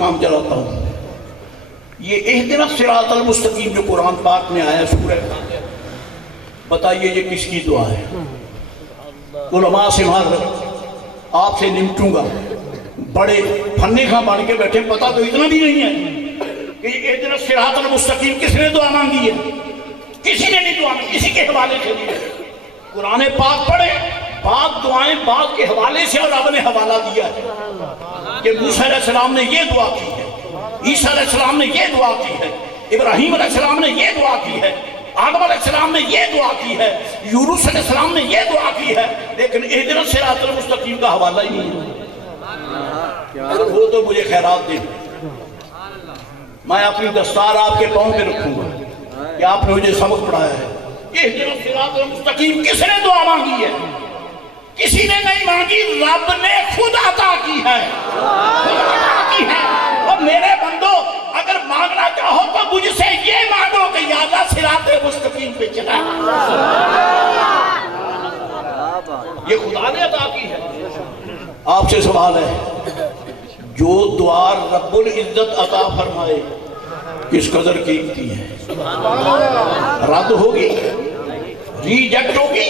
کام چلاتا ہوں. یہ اہدنا الصراط المستقیم جو قرآن پاک میں آیا سورہ فاتحہ، بتائیے یہ کس کی دعا ہے؟ علماء سے معذرت آپ سے نمٹوں گا، بڑے پھنے خاں بن کے بیٹھے، پتہ تو اتنا بھی نہیں ہے کہ یہ اہدنا الصراط المستقیم کس نے دعا مانگی ہے؟ کسی نے نہیں دعا مانگی، کسی کے حوالے سے نہیں. قرآن پاک پڑھے، بعض دعائیں بعض کے حوالے سے اور رب نے حوالہ دیا ہے کہ موسیٰ علیہ السلام نے یہ دعا کی ہے، عیسیٰ علیہ السلام نے یہ دعا کی ہے، ابراہیم علیہ السلام نے یہ دعا کی ہے، آدم علیہ السلام نے یہ دعا کی ہے، یونس علیہ السلام نے یہ دعا کی ہے، لیکن اہدنا الصراط المستقیم کا حوالہ ہی نہیں ہے. اگر وہ تو مجھے خیرات دیں، میں اپنی دستار آپ کے پاؤں پہ رکھوں گا کہ آپ نے مجھے سبق پڑھایا ہے. اہدنا الصراط المستقیم کس نے دعا مانگی ہے؟ کسی نے نہیں مانگی، رب نے خود عطا کی ہے. اور میرے بندو اگر مانگنا چاہو تو مجھ سے یہ مانگو کہ یا اللہ صراط مستقیم پہ چلا. یہ خدا نے عطا کی ہے. آپ سے سوال ہے، جو دعا رب العزت عطا فرمائے کس قدر قیمتی ہے؟ رد ہوگی، ریجیکٹ ہوگی،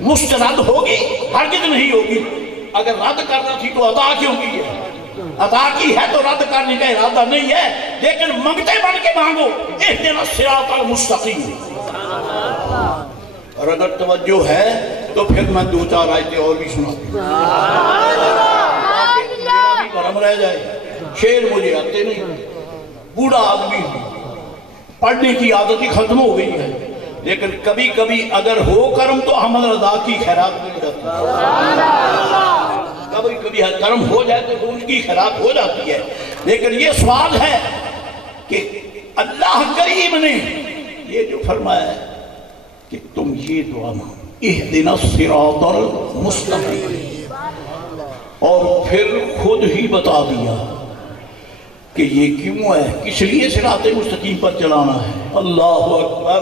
مسترد ہوگی، ہرگز نہیں ہوگی. اگر رد کرنا تھی تو عطا کیوں کی ہے؟ عطا کی ہے تو رد کرنے کا ارادہ نہیں ہے، لیکن منگتے بن کے مانگو اہدنا الصراط المستقیم. اور اگر توجہ ہے تو پھر میں دو چار آیتیں اور بھی سنا دوں، میرا بھی کرم رہ جائے. شعر مجھے آتے نہیں، بوڑھا آدمی پڑھنے کی عادت ہی ختم ہو گئی ہے، لیکن کبھی کبھی اگر ہو کرم تو احمد رضا کی خیرات مل جاتی ہے. کبھی کبھی کرم ہو جائے تو ان کی خیرات ہو جاتی ہے. لیکن یہ سوال ہے کہ اللہ کریم نے یہ جو فرمایا ہے کہ تم یہ دعا مانگو اہدنا الصراط المستقیم، اور پھر خود ہی بتا دیا کہ یہ کیوں ہے، کس لیے صراط مستقیم پر چلانا ہے. اللہ اکبر.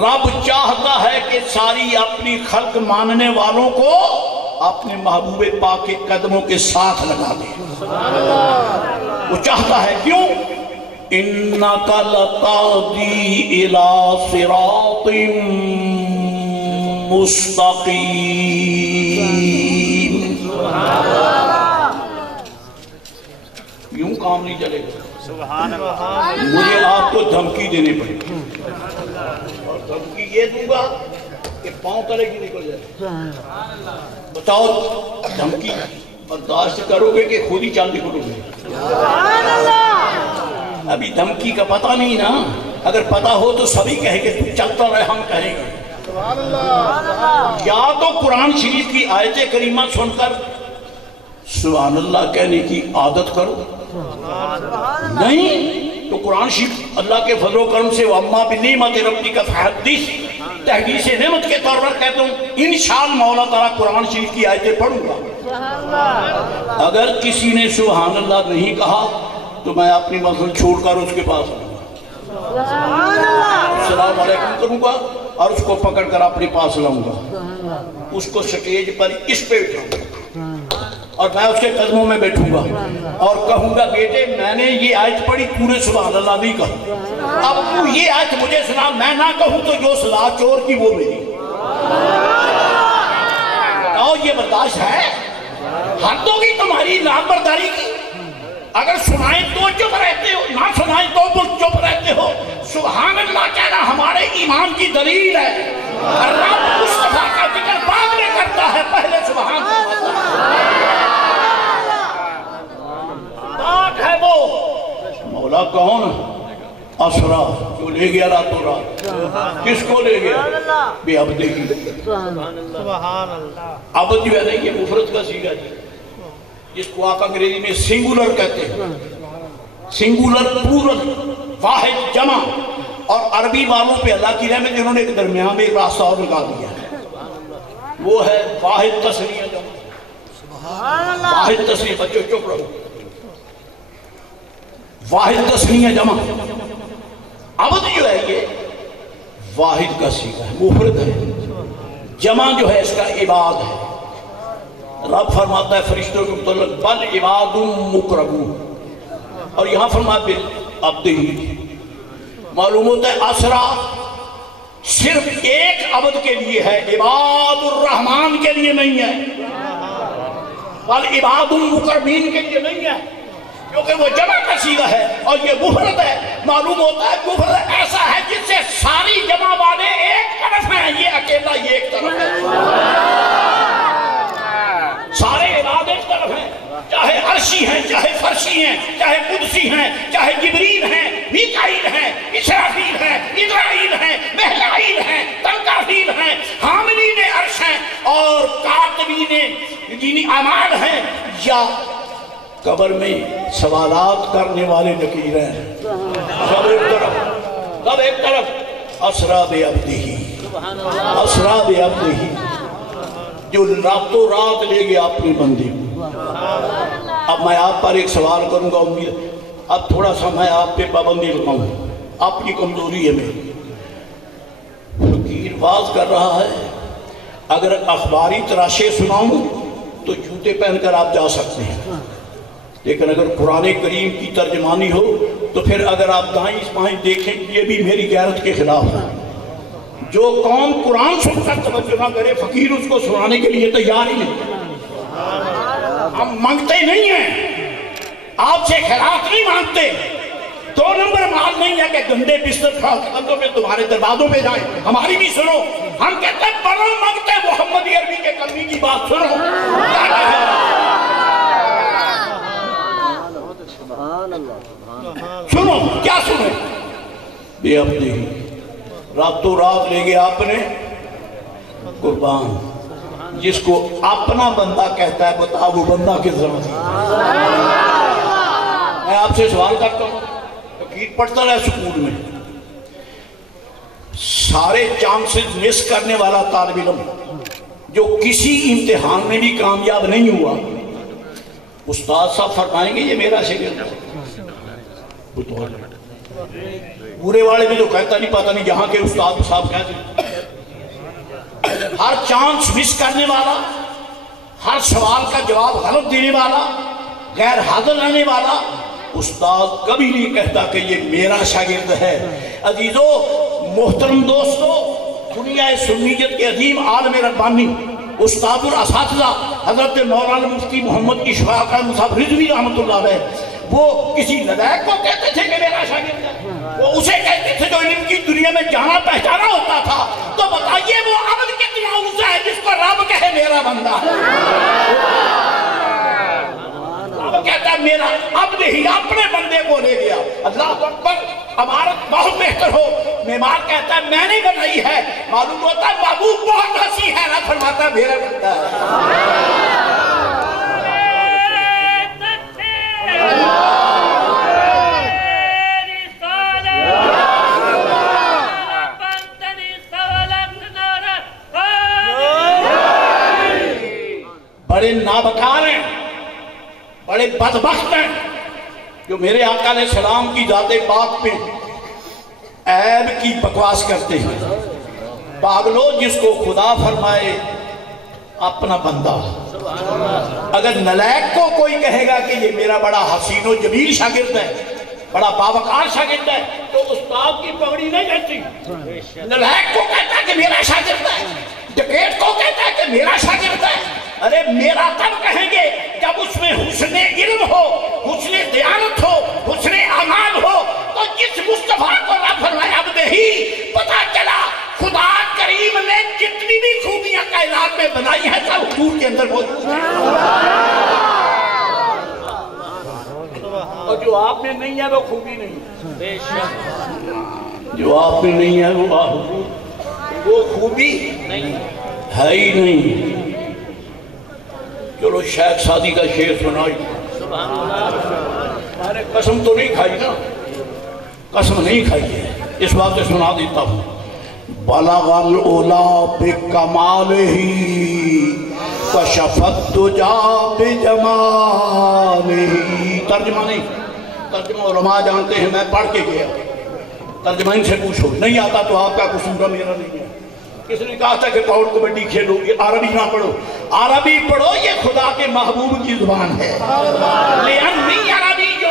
رب چاہتا ہے کہ ساری اپنی خلق ماننے والوں کو اپنے محبوب پاک کے قدموں کے ساتھ لگا دے. وہ چاہتا ہے، کیوں؟ اِنَّكَ لَتَهْدِي إِلَىٰ صِرَاطٍ مُسْتَقِيمٍ. یوں کام نہیں چلے گا. مجھے آپ کو دھمکی دینے پڑے گی، اور دھمکی یہ دوں گا کہ پاؤں تلے کی نکل جائے. بتاؤ دھمکی برداشت کرو گے کہ خود ہی چاندی کھلو گے؟ ابھی دھمکی کا پتہ نہیں نا. اگر پتہ ہو تو سبھی کہے کہ تو چلتا رہے، ہم کہیں گے. یا تو قرآن شریف کی آیت کریمہ سن کر سبحان اللہ کہنے کی عادت کرو، نہیں تو قرآن شریف اللہ کے فضل و کرم سے وَأَمَّا بِنِعْمَتِ رَبِّكَ فَحَدِّثْ تحدیث نعمت کے طور پر کہتا ہوں انشاءاللہ مولا تعالیٰ قرآن شریف کی آیتیں پڑھوں گا. اگر کسی نے سبحان اللہ نہیں کہا تو میں اپنی مسجد چھوڑ کر اس کے پاس آؤں گا، السلام علیکم کروں گا اور اس کو پکڑ کر اپنے پاس لاؤں گا، اس کو سٹیج پر اس پہ اٹھاؤں گا اور میں اس کے قدموں میں بیٹھوں گا اور کہوں گا بیٹے میں نے یہ آیت پڑھی، پورے سبحان اللہ نہیں کہا، اب تو یہ آیت مجھے سنا، میں نہ کہوں تو جو سزا چور کی وہ میری. بتاؤ یہ برداشت ہے؟ حد ہوگی تمہاری نافرمانی کی. اگر سنائیں تو چپ رہتے ہو، نہ سنائیں تو چپ رہتے ہو. سبحان اللہ کہنا ہمارے ایمان کی دلیل ہے. رب مصطفیٰ کا ذکر بعد میں کرتا ہے، پہلے سبحان اللہ. پاک ہے وہ مولا. کون؟ اسرا جو لے گیا راتوں رات. کس کو لے گیا؟ بے عبدے کی. عبد جو ہے نہیں، یہ مفرد کا صیغہ ہے جس کو آپ انگریزی میں سنگولر کہتے ہیں. سنگولر پلورل، واحد جمع. اور عربی والوں پہ اللہ کی رحمت جنہوں نے ایک درمیان میں ایک راستہ اور لگا دیا ہے، وہ ہے واحد تسنیہ جمع. واحد تسنیہ، بچوں چپ رہو، واحد تسنیہ جمع. عبد جو ہے یہ واحد کا صیغہ ہے، مفرد ہے. جمع جو ہے اس کا عباد ہے. رب فرماتا ہے فرشتوں کے متعلق بل عباد مکرمون، اور یہاں فرمایا بالعبدہ، معلوم ہوتا ہے اسرا صرف ایک عبد کے لیے ہے، عباد الرحمن کے لیے نہیں ہے، عباد المکرمین کے لیے نہیں ہے، کیونکہ وہ جمع کا صیغہ ہے اور یہ مفرد ہے۔ معلوم ہوتا ہے مفرد ایسا ہے جس سے ساری جمع والے ایک طرف ہیں، یہ اکیلا یہ ایک طرف ہے، سارے عباد ایک طرف ہیں، چاہے عرشی ہیں، چاہے فرشی ہیں، چاہے قدسی ہیں، چاہے جبریل ہیں، میکائیل ہیں، اسرافیل ہیں، اسرائیل ہیں، مہلائیل ہیں، تنکافیل ہیں، حاملین عرش ہیں اور کاتبین اعمال ہیں، یا قبر میں سوالات کرنے والے نکیر ہیں، سب ایک طرف اسرا بعبدہ، اسرا بعبدہ، جو راتوں رات لے گیا اپنے بندے کو۔ اب میں آپ پر ایک سوال کروں گا، امید اب تھوڑا سا میں آپ پہ پابندی لگاؤں، اپنی کمزوری ہے میری۔ فقیر واز کر رہا ہے، اگر اخباری تراشے سناؤں تو جوتے پہن کر آپ جا سکتے ہیں، لیکن اگر قرآن کریم کی ترجمانی ہو تو پھر اگر آپ دائیں بائیں دیکھیں یہ بھی میری غیرت کے خلاف ہے۔ جو قوم قرآن سن کر توجہ نہ کرے، فقیر اس کو سنانے کے لیے تیار ہی نہیں۔ ہم مانگتے نہیں ہیں، آپ سے خیرات نہیں مانگتے، 2 نمبر مال نہیں ہے کہ گندے بستر کھاندوں میں تمہارے دروازوں پہ جائیں، ہماری بھی سنو۔ ہم کہتے ہیں بڑا مانگتے ہیں محمد عربی کے کمی کی بات سنو، سنو کیا سنو؟ بے عبدہ، راتوں رات لے گیا آپ نے قربان، جس کو اپنا بندہ کہتا ہے، بتا وہ بندہ کس طرح تھا؟ میں آپ سے سوال کرتا ہوں، فقیر پڑھتا رہا سکول میں، سارے چانسز مس کرنے والا طالب علم جو کسی امتحان میں بھی کامیاب نہیں ہوا، استاد صاحب فرمائیں گے یہ میرا شاگرد ہے، پورے والے میں جو کہتا نہیں پاتا نہیں جہاں کے استاد صاحب کہتے ہیں۔ ہر چانس مس کرنے والا، ہر سوال کا جواب غلط دینے والا، غیر حاضر رہنے والا، استاد کبھی نہیں کہتا کہ یہ میرا شاگرد ہے۔ عزیزو محترم دوستو، دنیا سنیت کے عظیم عالم ربانی استاد الاساتذہ حضرت مولانا مفتی محمد اشفاق احمد صاحب رضوی رحمۃ اللہ علیہ، وہ کسی لدیک کو کہتے تھے کہ میرا شاگرد ہے، وہ اسے کہتے تھے جو علم کی دنیا میں جانا پہچانا ہوتا تھا۔ تو بتائیے وہ عبد کتنا اونچا ہے جس کو رب کہے میرا بندہ ہے، رب کہتا ہے میرا عبد ہی اپنے بندے کو لے گیا۔ اللہ اکبر، عمارت بہت بہتر ہو، معمار کہتا ہے میں نے بنائی ہے، معلوم ہوتا ہے محبوب بہت ہنسی ہے، نہ فرماتا ہے میرا بندہ ہے۔ بڑے نابکار ہیں، بڑے بدبخت ہیں جو میرے آقا علیہ السلام کی ذات پاک پہ عیب کی بکواس کرتے ہیں۔ پاگلو، جس کو خدا فرمائے اپنا بندہ، اگر نلائق کو کوئی کہے گا کہ یہ میرا بڑا حسین و جمیل شاگرد ہے، بڑا باوقار شاگرد ہے، تو استاد کی پگڑی نہیں رہتی۔ نلائق کو کہتا ہے کہ میرا شاگرد ہے، ڈکیٹ کو کہتا ہے کہ میرا شاگرد ہے۔ ارے میرا تب کہیں گے جب اس میں حسن علم ہو، حسن دیانت ہو، حسن اعمال ہو۔ تو جس مصطفیٰ کو رب فرمایا عبد ہی، پتہ چلا خدا کریم نے جتنی بھی خوبیاں کائنات میں بنائی ہیں سب حضور کے اندر موجود ہیں، اور جو آپ میں نہیں ہے وہ خوبی نہیں ہے، جو آپ میں نہیں ہے وہ خوبی ہے ہی نہیں۔ چلو شیخ سادی کا شعر سنائی، میں نے قسم تو نہیں کھائی نا، قسم نہیں کھائی ہے، اس بات سے سنا دیتا ہوں۔ بلغ العلا بکمالہ کشفت دجا بجمالہ۔ ترجمہ نہیں، ترجمہ علماء جانتے ہیں، میں پڑھ کے گیا، ترجمہ ان سے پوچھو، نہیں آتا تو آپ کا قصور میرا نہیں ہے۔ کس نے کہا تھا کہ پاؤڈ کبڈی کھیلو، یہ عربی نہ پڑھو، عربی پڑھو، یہ خدا کے محبوب کی زبان ہے۔ لِأَنِّي عَرَبِيٌّ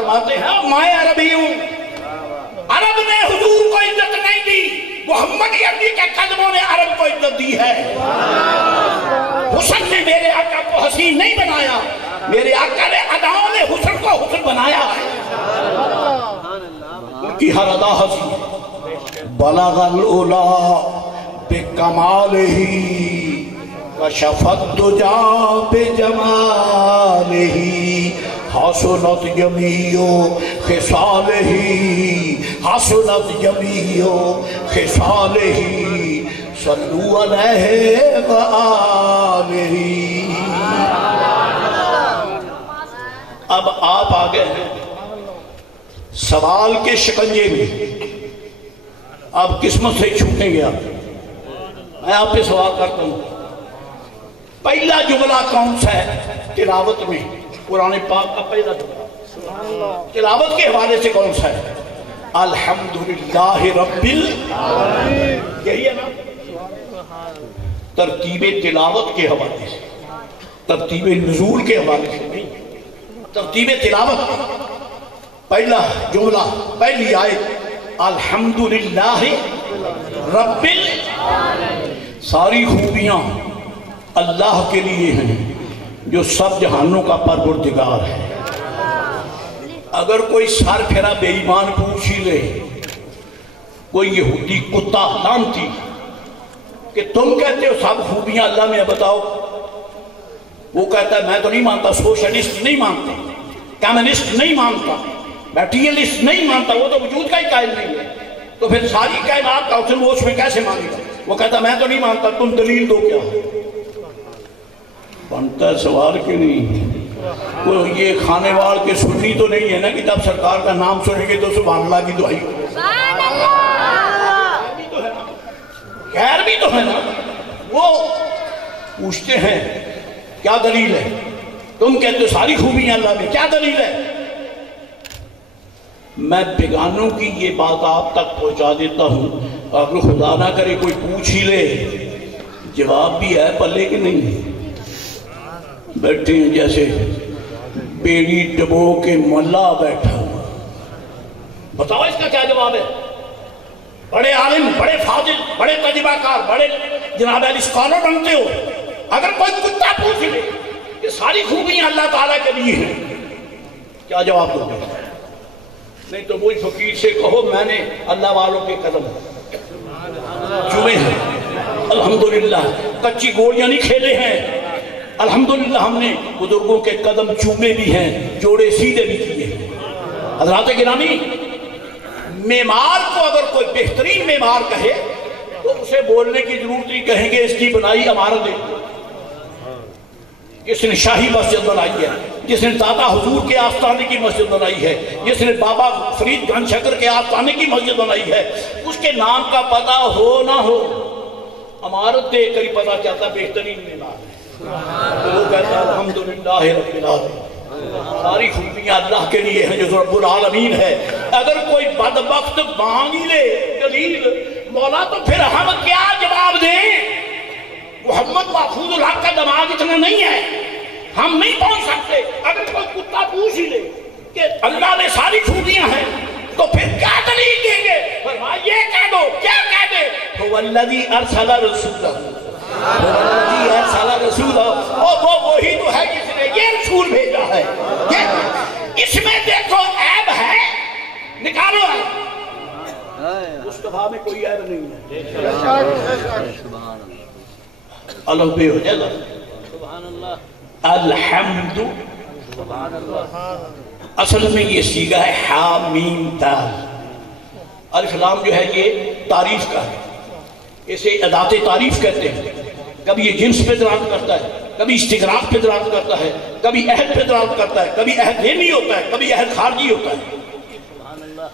فرماتے ہیں میں عربی ہوں، عرب نے حضور کو عزت نہیں دی، محمد عربی کے قدموں نے عرب کو عزت دی ہے۔ حسن نے میرے آقا کو حسین نہیں بنایا، میرے آقا نے اداؤں نے حسن کو حسن بنایا ہے۔ ان کی ہر ادا حسین بلغ العلا بکمالہ کشف الدجا بجمالہ حسنت جمیع خصالہ حسنت جمیع خصالہ صلو علیہ وآلہ۔ اب آپ آگئے ہیں سوال کے شکنجے میں، اب قسمت سے چھوٹیں گے آپ۔ میں آپ سے سوال کرتا ہوں، پہلا جملہ کون سا ہے تلاوت میں؟ قرآن پاک کا پہلا جملہ تلاوت کے حوالے سے کون سا ہے؟ الحمدللہ رب العالمین، یہی ہے نا؟ ترتیب تلاوت کے حوالے سے، ترتیب نزول کے حوالے سے نہیں، ترتیب تلاوت پہلا جملہ پہلی آیت الحمدللہ رب العالمین، ساری خوبیاں اللہ کے لیے ہیں جو سب جہانوں کا پروردگار ہے۔ اگر کوئی سر پھیرا بے ایمان پوچھ ہی لے، کوئی یہودی کتا لانتی کہ تم کہتے ہو سب خوبیاں اللہ میں بتاؤ، وہ کہتا ہے میں تو نہیں مانتا، سوشلسٹ نہیں مانتا، کمیونسٹ نہیں مانتا، میٹیریلسٹ نہیں مانتا، وہ تو وجود کا ہی قائل نہیں ہے، تو پھر ساری کائنات کا حسن وہ اس میں کیسے مانے گا؟ وہ کہتا میں تو نہیں مانتا، تم دلیل دو کیا؟ بنتا ہے سوال کہ نہیں؟ وہ یہ کھانے وال کے سنی تو نہیں ہے نا کہ جب سرکار کا نام سنیں گے تو سبحان اللہ کی دعائی ہو، خیر بھی تو ہے نا؟ وہ پوچھتے ہیں کیا دلیل ہے؟ تم کہتے ہو ساری خوبیاں اللہ میں، کیا دلیل ہے؟ میں بیگانوں کی یہ بات آپ تک پہنچا دیتا ہوں، اگر خدا نہ کرے کوئی پوچھ ہی لے، جواب بھی ہے پلے کہ نہیں؟ بیٹھے ہیں جیسے بیڑی ڈبو کے ملا بیٹھا ہوا، بتاؤ اس کا کیا جواب ہے؟ بڑے عالم، بڑے فاضل، بڑے تجربہ کار، بڑے جناب علی اسکالر بنتے ہو، اگر کوئی کتا پوچھ لے کہ ساری خوبیاں اللہ تعالیٰ کے لیے ہیں، کیا جواب دو گے؟ نہیں تو وہی فقیر سے کہو میں نے اللہ والوں کے قدم چومے ہیں، الحمدللہ کچی گولیاں نہیں کھیلے ہیں، الحمدللہ ہم نے بزرگوں کے قدم چومے بھی ہیں، جوڑے سیدھے بھی کیے ہیں۔ حضرات گرامی، معمار کو اگر کوئی بہترین معمار کہے تو اسے بولنے کی ضرورت نہیں، کہیں گے اس کی بنائی عمارت ہے، جس نے شاہی مسجد بنائی ہے، جس نے دادا حضور کے آستانے کی مسجد بنائی ہے، جس نے بابا فرید گن شکر کے آستانے کی مسجد بنائی ہے، اس کے نام کا پتہ ہو نہ ہو، عمارت دیکھ کر ہی پتہ چلتا بہترین معمار ہے۔ تو وہ کہتا ہے الحمدللہ رب العالمین، ساری خوبیاں اللہ کے لیے ہیں جو رب العالمین ہے۔ اگر کوئی بدبخت مانگ ہی لے دلیل مولا تو پھر ہم کیا جواب دیں؟ محمد محفوظ الحق کا دماغ اتنا نہیں ہے، ہم نہیں پہنچ سکتے۔ اگر کوئی کتا پوچھ ہی لے کہ اللہ میں ساری خوبیاں ہیں تو پھر کیا دلیل دیں گے؟ فرمایا یہ کہہ دو، کیا کہہ دے؟ هو الذی ارسل رسولہ، وہ وہی تو ہے جس نے یہ رسول بھیجا ہے، اس میں دیکھو عیب ہے نکالو ہے، مصطفیٰ میں کوئی عیب نہیں ہے۔ اللہ بے ہو جائے الحمد، اصل میں یہ سیغہ ہے حامیم دال، الف لام جو ہے یہ تعریف کا ہے، اسے ادات تعریف کہتے ہیں۔ کبھی یہ جنس پہ دلالت کرتا ہے، کبھی استغراق پہ دلالت کرتا ہے، کبھی عہد پہ دلالت کرتا ہے، کبھی عہد ذہنی ہوتا ہے، کبھی عہد خارجی ہوتا ہے۔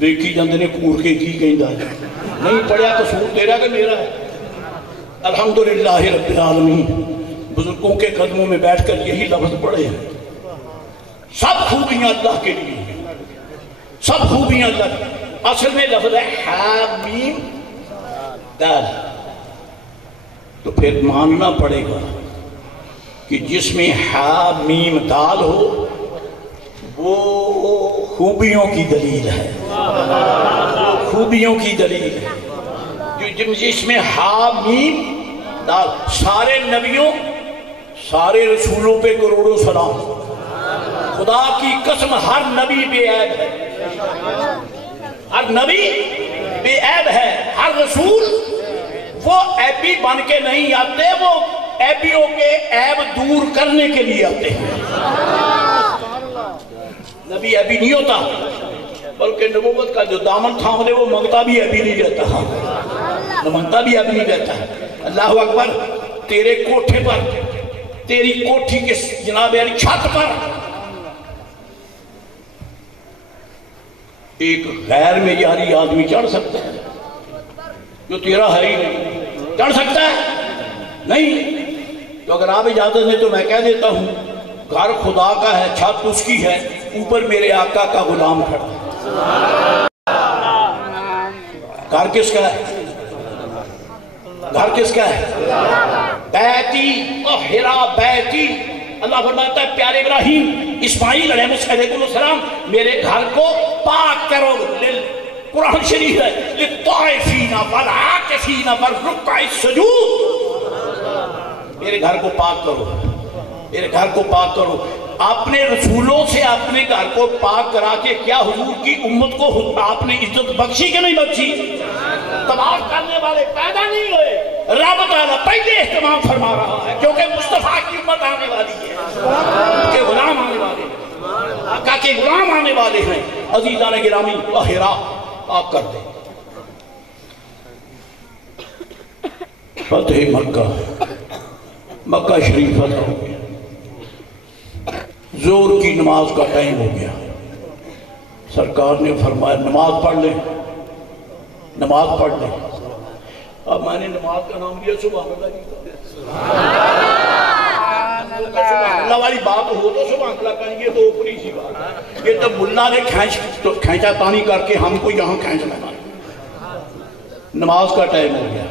دیکھی جاندے نے کور کے کی کہیں دا نہیں پڑھیا قصور تیرا کہ میرا ہے۔ الحمدللہ رب العالمین، بزرگوں کے قدموں میں بیٹھ کر یہی لفظ پڑھے ہیں، سب خوبیاں اللہ کے لیے ہیں، سب خوبیاں اللہ کے لیے۔ اصل میں لفظ ہے حامیم دال، تو پھر ماننا پڑے گا کہ جس میں حامیم دال ہو وہ خوبیوں کی دلیل ہے، خوبیوں کی دلیل ہے جس میں حامیم دال، سارے نبیوں سارے رسولوں پہ کروڑوں سلام، خدا کی قسم ہر نبی بے عیب ہے، ہر نبی بے عیب ہے، ہر رسول وہ عیبی بن کے نہیں آتے، وہ عیبیوں کے عیب دور کرنے کے لیے آتے ہیں۔ نبی عیبی نہیں ہوتا، بلکہ نبوت کا جو دامن تھام دے وہ منگتا بھی عیبی نہیں رہتا، منگتا بھی عیبی نہیں رہتا۔ اللہ اکبر، تیرے کوٹھے پر، تیری کوٹھی کے جناب علی چھت پر ایک غیر معیاری آدمی چڑھ سکتا ہے جو تیرا ہے ہی نہیں؟ چڑھ سکتا ہے؟ نہیں۔ تو اگر آپ اجازت دیں تو میں کہہ دیتا ہوں، گھر خدا کا ہے، چھت اس کی ہے، اوپر میرے آقا کا غلام کھڑا ہے۔ گھر کس کا ہے؟ گھر کس کا ہے؟ بیتی طہرا بیتی، اللہ فرماتا ہے پیارے ابراہیم اسماعیل علیہ السلام میرے گھر کو پاک کرو۔ قرآن شریف ہے للطائفین والعاکفین والرکع السجود، میرے گھر کو پاک کرو، میرے گھر کو پاک کرو۔ اپنے رسولوں سے اپنے گھر کو پاک کرا کے کیا حضور کی امت کو آپ نے عزت بخشی کہ نہیں بخشی؟ تباہ کرنے والے پیدا نہیں ہوئے، رب تعالیٰ پہلے اہتمام فرما رہا ہے کیونکہ مصطفیٰ کی امت آنے والی ہے، کہ غلام آنے والے ہیں، آقا کے غلام آنے والے ہیں۔ عزیزان گرامی، طاہرہ پاک کر دیں۔ فتح مکہ، مکہ شریف فتح ہو گیا، زور کی نماز کا ٹائم ہو گیا، سرکار نے فرمایا نماز پڑھ لیں، نماز پڑھ لیں۔ اب میں نے نماز کا نام لیا سبحان اللہ جی، سبحان اللہ والی بات ہو تو سبحان اللہ کہیں گے تو اوپری سی بات ہے، یہ تو ملا نے کھینچا تانی کر کے ہم کو یہاں کھینچ لینا۔ نماز کا ٹائم ہو گیا،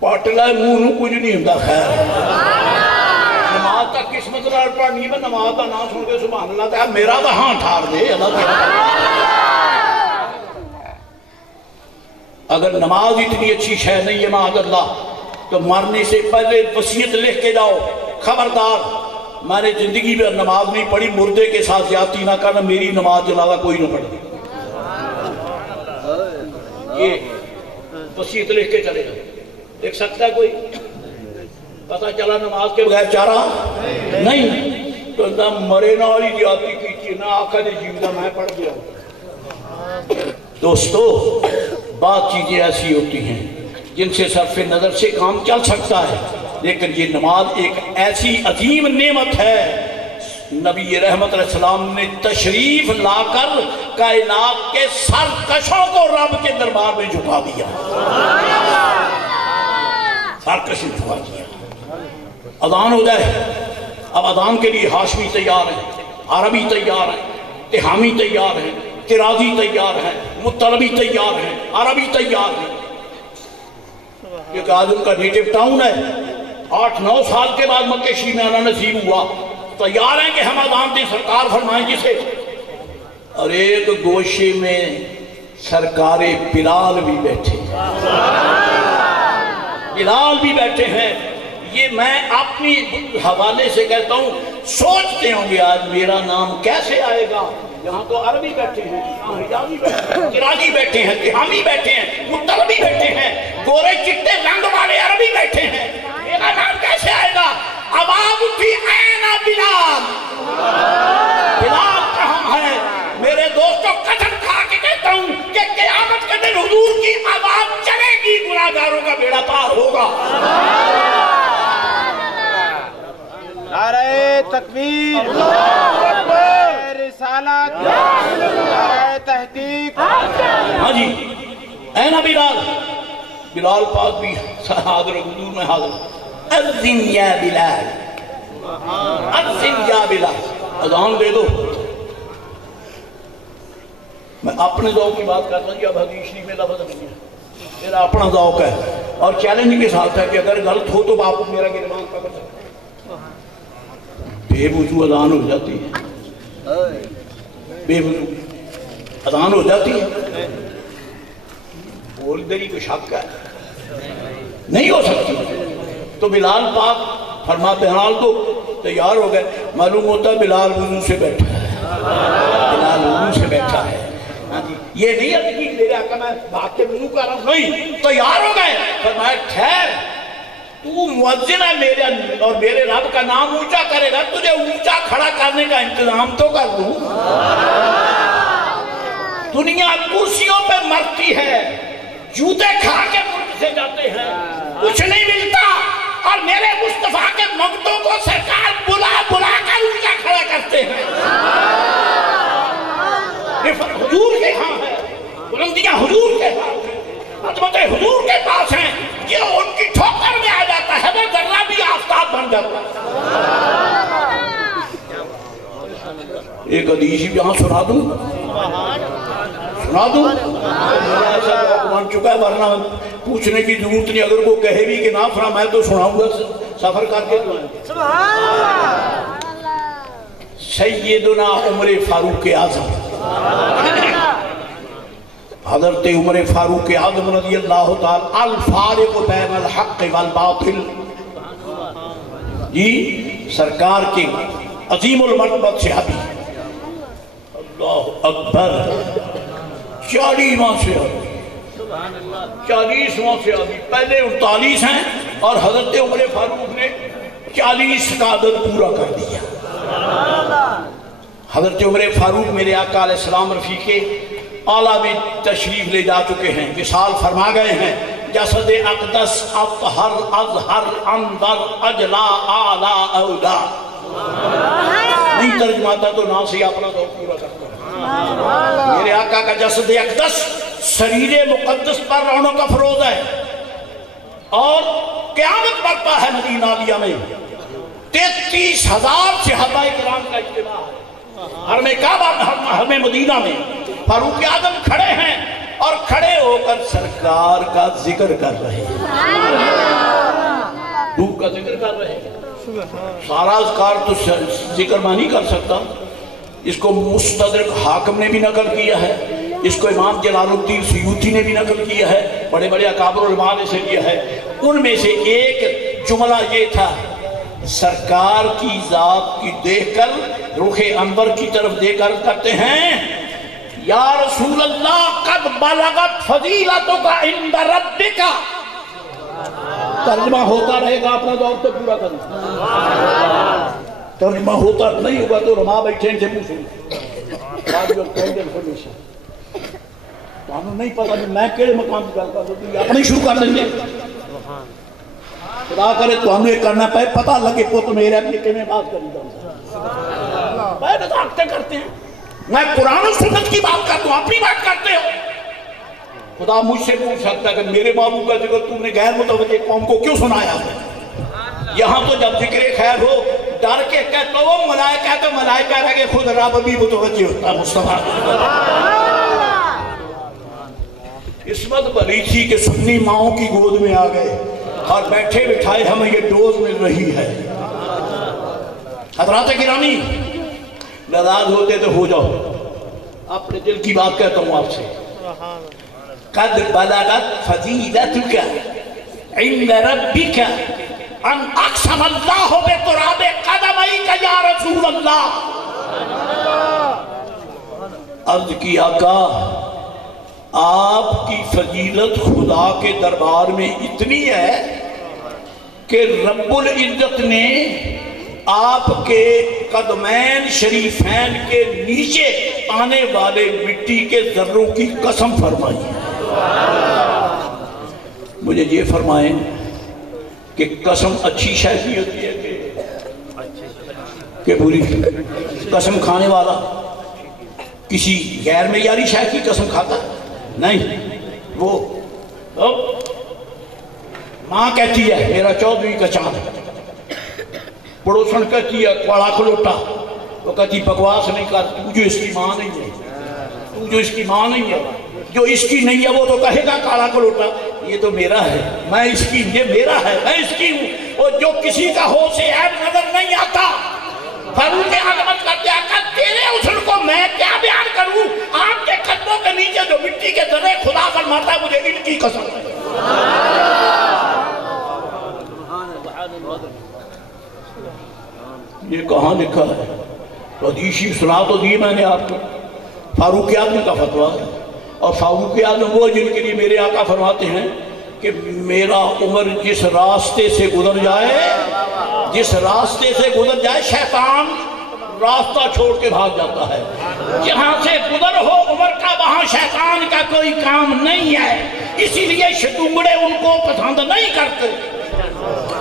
پاٹلا منہ نو کچھ نہیں ہوتا، خیر نماز کا قسمت لڑ پڑنی ہے، نماز کا نام سن کے سبحان اللہ تے میرا تو ہاں ٹھار دے اللہ تعالیٰ۔ اگر نماز اتنی اچھی شے نہیں ہے معاذ اللہ تو مرنے سے پہلے وصیت لکھ کے جاؤ، خبردار میں نے زندگی میں نماز نہیں پڑھی، مردے کے ساتھ زیادتی نہ کرنا، میری نماز جنازہ کوئی نہ پڑھے۔ یہ وصیت لکھ کے چلے جاؤ، دیکھ سکتا ہے کوئی؟ پتہ چلا نماز کے بغیر چارہ نہیں، تو نہ مرے نہ والی زیادتی کیجیے، نہ آقا نے جیودہ میں پڑھ گیا۔ دوستو، بات چیزیں ایسی ہوتی ہیں جن سے صرف نظر سے کام چل سکتا ہے، لیکن یہ نماز ایک ایسی عظیم نعمت ہے، نبی رحمت علیہ السلام نے تشریف لا کر کائنات کے سرکشوں کو رب کے دربار میں جھکا دیا، سرکشی جھکا دیا۔ اذان ہو جائے، اب اذان کے لیے ہاشمی تیار ہیں، عربی تیار ہیں، تہامی تیار ہیں، ترازی تیار ہیں، مطلبی تیار ہیں، عربی تیار ہیں، کیونکہ آج ان کا نیٹو ٹاؤن ہے۔ 8-9 سال کے بعد مکہ شریف میں آنا نصیب ہوا، تیار ہیں کہ ہم اذان دیں، سرکار فرمائیں جسے۔ اور ایک گوشے میں سرکار بلال بھی بیٹھے، بلال بھی بیٹھے ہیں۔ یہ میں اپنی حوالے سے کہتا ہوں، سوچتے ہوں گے آج میرا نام کیسے آئے گا۔ یہاں تو عربی بیٹھے ہیں، حجازی بیٹھے ہیں، تراجی بیٹھے ہیں، تہامی بیٹھے ہیں، مطلبی بیٹھے ہیں، گورے چٹے رنگ والے عربی بیٹھے ہیں، میرا نام کیسے آئے گا؟ آواز اٹھی، این بلال، بلال کہاں ہے؟ میرے دوستوں قسم کھا کے کہتا ہوں کہ قیامت کے دن حضور کی آواز چلے گی، گناہگاروں کا بیڑا پار ہوگا۔ نعرہ تکبیر، نعرہ رسالت، نعرہ تحقیق۔ ہاں جی، اے نا بلال، بلال پاک بھی حاضر حضور میں حاضر۔ اذن یا بلال، اذن یا بلال، اذان دے دو۔ میں اپنے ذوق کی بات کرتا ہوں، اب حدیث شریف میں لفظ نہیں ہے، میرا اپنا ذوق ہے اور چیلنج کے ساتھ ہے کہ اگر غلط ہو تو آپ میرا گرمان پکڑ سکتے ہیں۔ بے وضو اذان ہو جاتی ہے، بے وضو اذان ہو جاتی ہے؟ بول دری کو شک ہے نہیں ہو سکتی. تو بلال پاک فرماتے ہیں حال تو تیار ہو گئے. معلوم ہوتا ہے بلال وضو سے بیٹھا ہے, بلال وضو سے بیٹھا ہے. یہ نہیں ہے کہ میرے آقا میں بات کے وضو کر رہا ہوں, نہیں, تیار ہو گئے. فرمایا ٹھہر, تو مؤذن ہے میرے اور میرے رب کا نام اونچا کرے گا, تجھے اونچا کھڑا کرنے کا انتظام تو کر دوں. دنیا کرسیوں پہ مرتی ہے, جوتے کھا کے ملک سے جاتے ہیں, کچھ نہیں ملتا, اور میرے مصطفیٰ کے مقدوں کو سرکار بلا بلا کر اونچا کھڑا کرتے ہیں. حضور کے ہاں ہے, بلندیاں حضور کے پاس ہیں, عظمت حضور کے پاس ہیں. یہ ان کی ٹھوکر میں آ جاتا ہے, وہ ذرہ بھی آفتاب بن جاتا ہے. ایک حدیث یہاں سنا دوں, سنا دوں, ایسا بن چکا ہے ورنہ پوچھنے کی ضرورت نہیں. اگر وہ کہے بھی کہ نہ فرما میں تو سناؤں گا سفر کر کے. سیدنا عمر فاروق اعظم, حضرت عمر فاروق اعظم رضی اللہ تعالی الفارق بین الحق والباطل, جی سرکار کے عظیم المرتبہ صحابی, اللہ اکبر, 40واں صحابی, 40واں صحابی. پہلے 39 ہیں اور حضرت عمر فاروق نے 40 کا عدد پورا کر دیا. حضرت عمر فاروق میرے آقا علیہ السلام رفیق اعلیٰ میں تشریف لے جا چکے ہیں, وصال فرما گئے ہیں. جسد اقدس اطہر اظہر انور اجلا اعلیٰ اولا. نہیں ترجمہ آتا تو نہ سے اپنا دور پورا کرتا ہے. میرے آقا کا جسد اقدس شریر مقدس پر رونق افروز ہے, اور قیامت برپا ہے مدینہ عالیہ میں. 33,000 صحابہ کرام کا اجتماع ہے حرم کعبہ, حرم مدینہ میں. فاروق اعظم کھڑے ہیں اور کھڑے ہو کر سرکار کا ذکر کر رہے ہیں, روح کا ذکر کر رہے ہیں. سارا اذکار تو ذکر میں نہیں کر سکتا. اس کو مستدرک حاکم نے بھی نقل کیا ہے, اس کو امام جلال الدین سیوطی نے بھی نقل کیا ہے, بڑے بڑے اکابر علماء نے سے کیا ہے. ان میں سے ایک جملہ یہ تھا, سرکار کی ذات کی دیکھ کر رخ انور کی طرف دیکھ کر کرتے ہیں, یا رسول اللہ قد بلغت فضیلتک عند ربک. ترجمہ ہوتا رہے گا, اپنا دور تو پورا کرنا. ترجمہ ہوتا نہیں ہوگا تو رما بیٹھے ان سے پوچھیں. تو نہیں پتا میں کہڑے مقام کی گل کر دوں, اپنی شروع کر دیں گے. خدا کرے تو ہم یہ کرنا پائے, پتہ لگے پوت میرے اپنے کہ میں بات کری جاؤں. میں بتاکتے کرتے ہیں, میں قرآن و سنت کی بات کرتا ہوں, اپنی بات کرتے ہو. خدا مجھ سے پوچھ سکتا ہے کہ میرے بابو کا ذکر تم نے غیر متوجہ قوم کو کیوں سنایا ہے. یہاں تو جب ذکر خیر ہو ڈر کے کہتا وہ ملائکہ ہے, تو ملائکہ رہ کہ خود رب بھی متوجہ ہوتا ہے. مصطفیٰ قسمت بھلی تھی کہ سنی ماؤں کی گود میں آ گئے اور بیٹھے بٹھائے ہمیں یہ ڈوز مل رہی ہے. حضرات گرامی, ناراض ہوتے تو ہو جاؤ, اپنے دل کی بات کہتا ہوں آپ سے. قد بلغت فضیلتک عند ربک ان اقسم اللہ بتراب قدمیک یا رسول اللہ. عرض کی آقا, آپ کی فضیلت خدا کے دربار میں اتنی ہے کہ رب العزت نے آپ کے قدمین شریفین کے نیچے آنے والے مٹی کے ذروں کی قسم فرمائی. مجھے یہ فرمائیں کہ قسم اچھی شے کی ہوتی ہے کہ بری. قسم کھانے والا کسی غیر معیاری شے کی قسم کھاتا نہیں. وہ ماں کہتی ہے میرا چودھری کا چاند, پڑوسن کہتی ہے کوڑا کھلوٹا, وہ کہتی بکواس نہیں کر, تو جو اس کی ماں نہیں ہے, تو جو اس کی ماں نہیں ہے, جو اس کی نہیں ہے وہ تو کہے گا کالا کلوٹا یہ تو میرا ہے, میں اس کی, یہ میرا ہے, میں اس کی ہوں. اور جو کسی کا ہو سے عیب نظر نہیں آتا فاروق اعظمت کرتے آقا تیرے حسن کو میں کیا بیان کروں، آپ کے قدموں کے نیچے جو مٹی کے ذرے خدا فرماتا ہے مجھے ان کی قسم ہے۔ یہ کہاں لکھا ہے؟ حدیثی سنا تو دی میں نے آپ کو، فاروق اعظم کا فتویٰ ہے، اور فاروق اعظم وہ جن کے لیے میرے آقا فرماتے ہیں کہ میرا عمر جس راستے سے گزر جائے شیطان راستہ چھوڑ کے بھاگ جاتا ہے، جہاں سے گزر ہو عمر کا وہاں شیطان کا کوئی کام نہیں ہے، اسی لیے شتونگڑے ان کو پسند نہیں کرتے،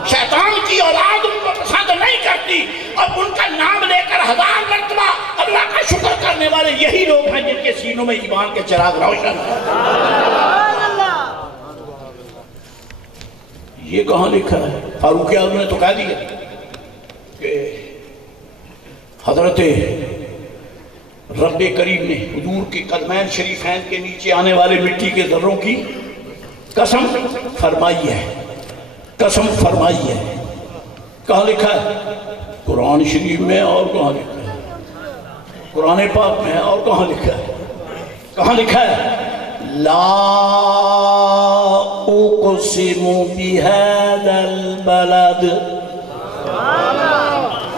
شیطان کی اولاد ان کو پسند نہیں کرتی، اور ان کا نام لے کر 1000 مرتبہ اللہ کا شکر کرنے والے یہی لوگ ہیں جن کے سینوں میں ایمان کے چراغ روشن ہیں۔ یہ کہاں لکھا ہے؟ فاروق اعظم نے تو کہہ دیا کہ حضرت رب کریم نے حضور کی قدمین شریفین کے نیچے آنے والے مٹی کے ذروں کی قسم فرمائی ہے، قسم فرمائی ہے۔ کہاں لکھا ہے؟ قرآن شریف میں، اور کہاں لکھا ہے؟ قرآن پاک میں، اور کہاں لکھا ہے؟ کہاں لکھا ہے؟ لا اقسم بهذا البلد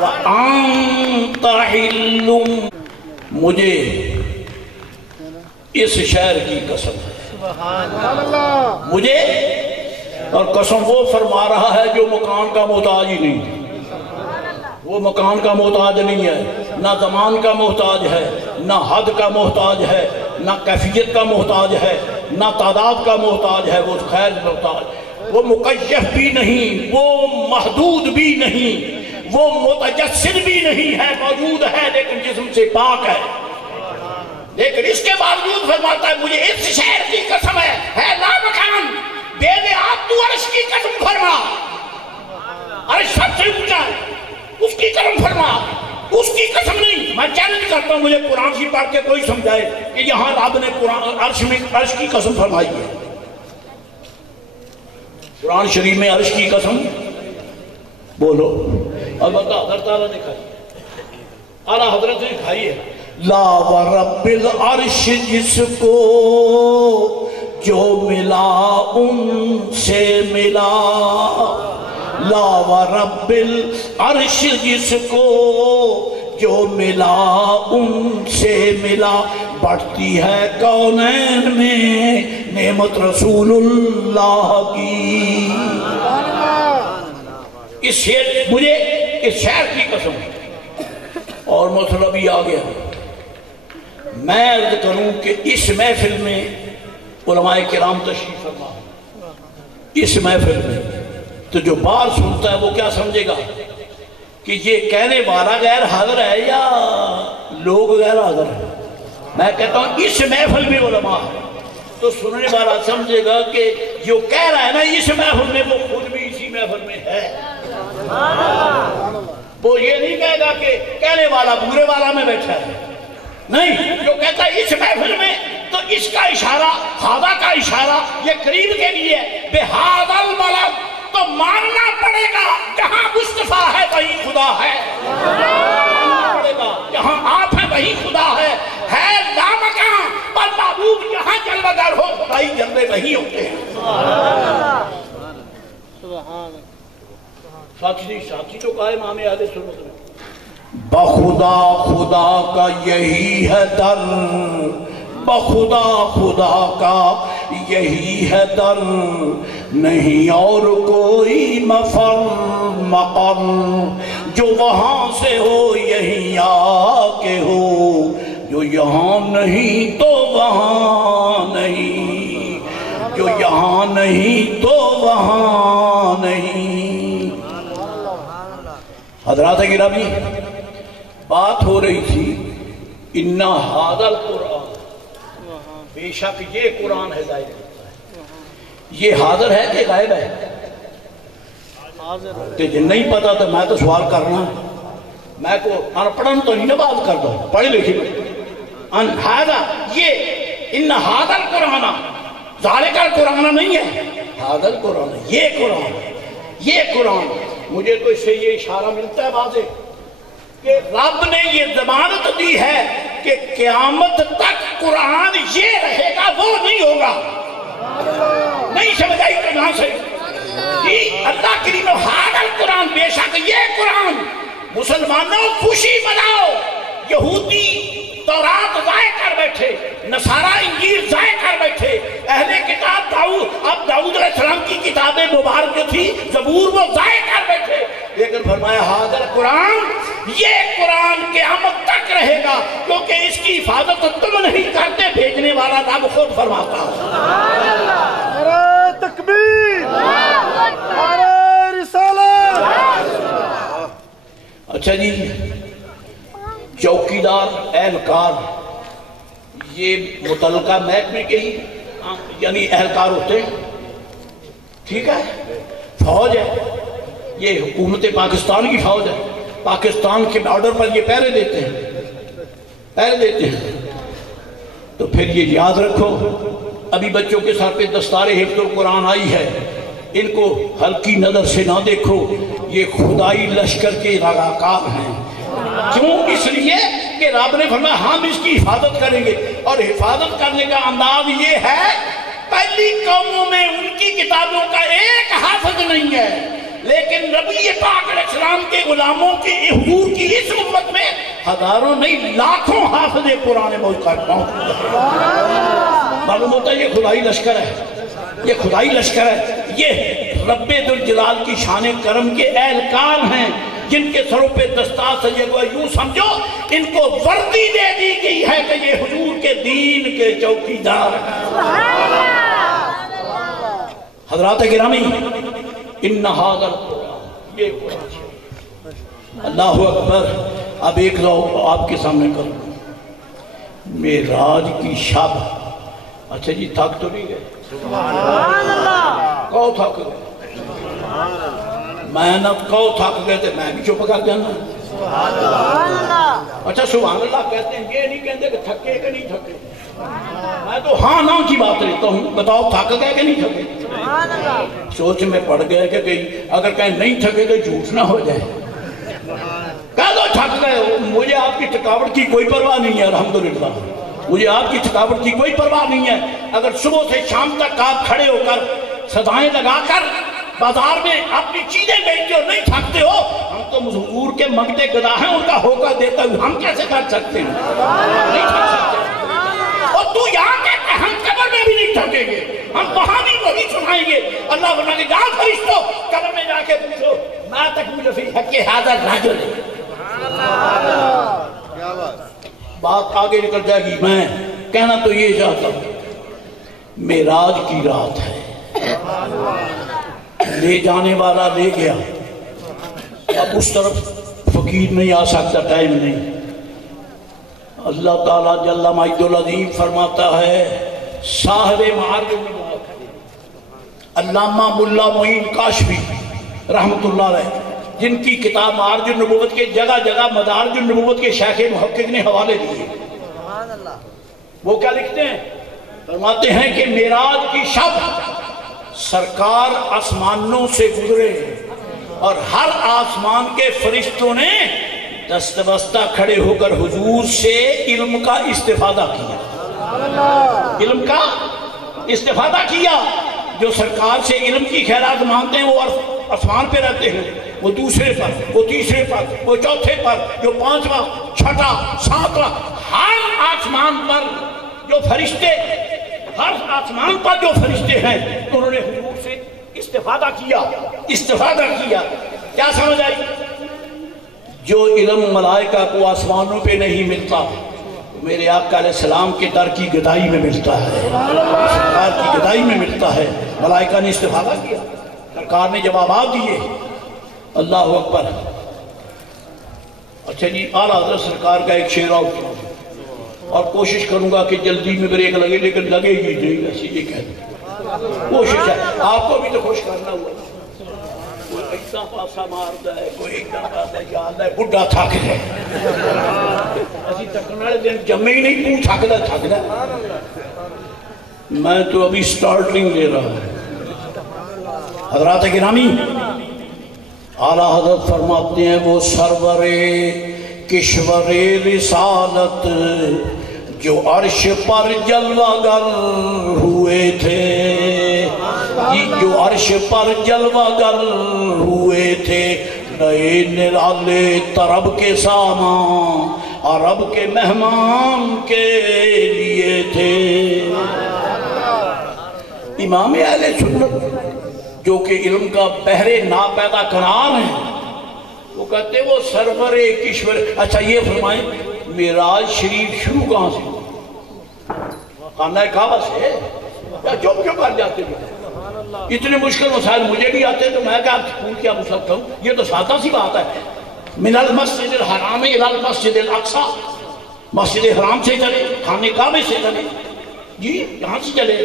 وانت حل، مجھے اس شہر کی قسم ہے، مجھے، اور قسم وہ فرما رہا ہے جو مکان کا محتاج ہی نہیں ہے، وہ مکان کا محتاج نہیں ہے، نہ زمان کا محتاج ہے، نہ حد کا محتاج ہے، نہ کیفیت کا محتاج ہے، نہ تعداد کا محتاج ہے، وہ خیر محتاج، وہ مکیف بھی نہیں، وہ محدود بھی نہیں، وہ متجسد بھی نہیں ہے، موجود ہے لیکن جسم سے پاک ہے، لیکن اس کے باوجود فرماتا ہے مجھے اس شہر کی قسم ہے لا مکان، بے آپ تو عرش کی قسم فرما، عرش سب سے اونچا ہے، اس کی قسم فرما، اس کی قسم نہیں۔ میں چیلنج کرتا ہوں مجھے قرآن سے پڑھ کے کوئی سمجھائے کہ یہاں رب نے عرش کی قسم فرمائی ہے، قرآن شریف میں عرش کی قسم بولو، البتہ حضرت تعالیٰ نے کھائی، اعلیٰ حضرت نے کھائی ہے، لا ورب العرش جس کو جو ملا ان سے ملا، لا ورب العرش جس کو جو ملا ان سے ملا، بڑھتی ہے کونین میں نعمت رسول اللہ کی۔ اس شعر مجھے اس شعر کی قسم ہے، اور مسئلہ بھی آ گیا، میں عرض کروں کہ اس محفل میں علماء کرام تشریف فرما، اس محفل میں تو جو بار سنتا ہے وہ کیا سمجھے گا کہ یہ کہنے والا غیر حاضر ہے یا لوگ غیر حاضر ہیں۔ میں کہتا ہوں اس محفل میں علماء ہے تو سننے والا سمجھے گا کہ جو کہہ رہا ہے نا اس محفل میں وہ خود بھی اسی محفل میں ہے، وہ یہ نہیں کہے گا کہ کہنے والا بورے والا میں بیٹھا ہے، نہیں، جو کہتا ہے اس محفل میں تو اس کا اشارہ، ہادہ کا اشارہ یہ قریب کے لیے بہذا البلد، تو ماننا پڑے گا جہاں مصطفیٰ ہے وہی خدا ہے، ماننا پڑے گا جہاں آپ ہیں وہی خدا ہے لامکان، پر محبوب جہاں جلوہ گر ہو خدائی جلوے وہی ہوتے ہیں۔ ساتھی تو کہا امام اہل سنت نے، بخدا خدا کا یہی ہے در، بخدا خدا کا یہی ہے در، نہیں اور کوئی مفر مقر، جو وہاں سے ہو یہی آ کے ہو، جو یہاں نہیں تو وہاں نہیں، جو یہاں نہیں تو وہاں نہیں۔ حضرات گرامی، بات ہو رہی تھی اِنَّ هَذَا الْقُرْآنَ، بے شک یہ قرآن ہدایت کرتا ہے۔ یہ حاضر ہے کہ غائب ہے؟ کہ جن نہیں پتا تو میں تو سوال کرنا، میں کو انپڑھن تو نہیں بات کر دو، پڑھے لکھے ان ہذا، یہ ان هذا القرآن، ذالک القرآن نہیں ہے، هذا القرآن، یہ قرآن، یہ قرآن۔ مجھے تو اس سے یہ اشارہ ملتا ہے واضح کہ رب نے یہ ضمانت دی ہے کہ قیامت تک قرآن یہ رہے گا، وہ نہیں ہوگا۔ نہیں سمجھائی کہاں سے؟ اللہ کریم حاضر قرآن، بے شک یہ قرآن، مسلمانوں خوشی مناؤ، یہودی تورات ضائع کر بیٹھے، نصارہ انجیل ضائع کر بیٹھے، اہل کتاب اب داؤد علیہ السلام کی کتاب مبارک جو تھی زبور وہ ضائع کر بیٹھے، لیکن فرمایا حاضر قرآن، یہ قرآن قیامت تک رہے گا، کیونکہ اس کی حفاظت تم نہیں کرتے، بھیجنے والا رب خود فرماتا ہے۔ نعرہ تکبیر، نعرہ رسالت۔ اچھا جی، چوکیدار، اہلکار، یہ متعلقہ محکمے کے ہی یعنی اہلکار ہوتے ہیں، ٹھیک ہے؟ فوج ہے، یہ حکومت پاکستان کی فوج ہے، پاکستان کے بارڈر پر یہ پہرے دیتے ہیں۔ تو پھر یہ یاد رکھو، ابھی بچوں کے سر پہ دستار حفظ القرآن آئی ہے، ان کو ہلکی نظر سے نہ دیکھو، یہ خدائی لشکر کے رضاکار ہیں۔ کیوں؟ اس لیے کہ رب نے فرمایا ہم اس کی حفاظت کریں گے، اور حفاظت کرنے کا انداز یہ ہے، پہلی قوموں میں ان کی کتابوں کا ایک حافظ نہیں ہے، لیکن نبی پاک علیہ السلام کے غلاموں کی حضور کی اس امت میں ہزاروں نہیں لاکھوں حافظ قرآن موجود معلوم ہوتا ہے یہ خدائی لشکر ہے، یہ خدائی لشکر ہے، یہ رب ذوالجلال کی شان کرم کے اہلکار ہیں، جن کے سروں پہ دستار سجے ہوئے، یوں سمجھو ان کو وردی دے دی گئی ہے کہ یہ حضور کے دین کے چوکیدار ہیں۔ حضرات گرامی، ان حاضر یہ قرآن، اللہ اکبر۔ اب ایک لو آپ کے سامنے کروں، معراج کی شب۔ اچھا جی، تھک تو نہیں گئے؟ کہو تھک گئے؟ میں نہ کہو تھک گئے تھے، میں بھی چپ کر جانا۔ اچھا سبحان اللہ کہتے ہیں، یہ نہیں کہتے کہ تھکے کہ نہیں تھکے، میں تو ہاں نا کی بات لیتا ہوں، بتاؤ تھک گئے کہ نہیں تھکے؟ سوچ میں پڑ گئے کہ اگر کہیں نہیں تھکے تو جھوٹ نہ ہو جائے، کہہ دو تھک گئے۔ مجھے آپ کی تھکاوٹ کی کوئی پرواہ نہیں ہے، الحمدللہ مجھے آپ کی تھکاوٹ کی کوئی پرواہ نہیں ہے۔ اگر صبح سے شام تک آپ کھڑے ہو کر صدائیں لگا کر بازار میں اپنی چیزیں بیچتے ہو، نہیں تھکتے ہو، ہم تو حضور کے منگتے گدا ہیں، ان کا ہوکا دیتا ہوں، ہم کیسے کر سکتے ہیں؟ نہیں تھک سکتے۔ اور تو یہاں کہتے ہیں ہم قبر میں بھی نہیں تھکیں گے، ہم وہاں بھی وہی سنائیں گے۔ اللہ فرمائے کہ جاؤ فرشتو قبر میں جا کے پوچھو، ما تقول فی حق ھذا الرجل۔ بات آگے نکل جائے گی، میں کہنا تو یہ چاہتا ہوں، معراج کی رات ہے، لے جانے والا لے گیا، اب اس طرف فقیر نہیں آ سکتا، ٹائم نہیں۔ اللہ تعالیٰ جل مجدہ العظیم فرماتا ہے، صاحب معارج النبوت علامہ ملا معین کاشفی رحمت اللہ علیہ، جن کی کتاب معارج النبوت کے جگہ جگہ مدارج النبوت کے شیخ محقق نے حوالے دیے، وہ کیا لکھتے ہیں؟ فرماتے ہیں کہ معراج کی شب سرکار آسمانوں سے گزرے اور ہر آسمان کے فرشتوں نے دست بستہ کھڑے ہو کر حضور سے علم کا استفادہ کیا، علم کا استفادہ کیا۔ جو سرکار سے علم کی خیرات مانگتے ہیں وہ آسمان پہ رہتے ہیں، وہ دوسرے پر، وہ تیسرے پر، وہ چوتھے پر، جو پانچواں، چھٹا، ساتواں، ہر آسمان پر جو فرشتے، ہر آسمان پر جو فرشتے ہیں انہوں نے حضور سے استفادہ کیا۔ کیا سمجھ آئی؟ جو علم ملائکہ کو آسمانوں پہ نہیں ملتا، میرے آقا علیہ السلام کے در کی گدائی میں ملتا ہے، سرکار کی گدائی میں ملتا ہے۔ ملائکہ نے استفادہ کیا، سرکار نے جوابات دیے۔ اللہ اکبر۔ اچھا جی، اعلیٰ حضرت سرکار کا ایک شعر اور کوشش کروں گا کہ جلدی میں بریک لگے، لیکن لگے گی نہیں، ایسی یہ کہہ دیں، کوشش ہے، آپ کو بھی تو خوش کرنا ہوا۔ کوئی ایسا پاسا مارتا ہے، کوئی ایسا پاسا، یا اللہ بڑھا تھک ہے، ایسی تھکنے والے دن جمع ہی نہیں، تو تھک دا۔ میں تو ابھی سٹارٹنگ لے رہا ہوں۔ حضرات گرامی، اعلیٰ حضرت فرماتے ہیں وہ سرور کشور رسالت جو عرش پر جلوہ گر ہوئے تھے، جو عرش پر جلوہ گر ہوئے تھے، نئے نرالے طرب کے سامان عرب کے مہمان کے لیے تھے۔ امام اہل سنت جو کہ علم کا بحر ناپیدا کنار ہیں، وہ کہتے ہیں وہ سرور کشور۔ اچھا یہ فرمائیں معراج شریف شروع کہاں سے؟ خانہ کعبہ سے؟ یا چپ کیوں کر جاتے ہیں؟ اتنے مشکل مسائل مجھے بھی آتے ہیں تو میں کیا مسلط ہوں؟ یہ تو سادہ سی بات ہے۔ من المسجد الحرام الى المسجد الاقصی، مسجد حرام سے چلے، خانہ کعبے سے چلے، جی یہاں سے چلے،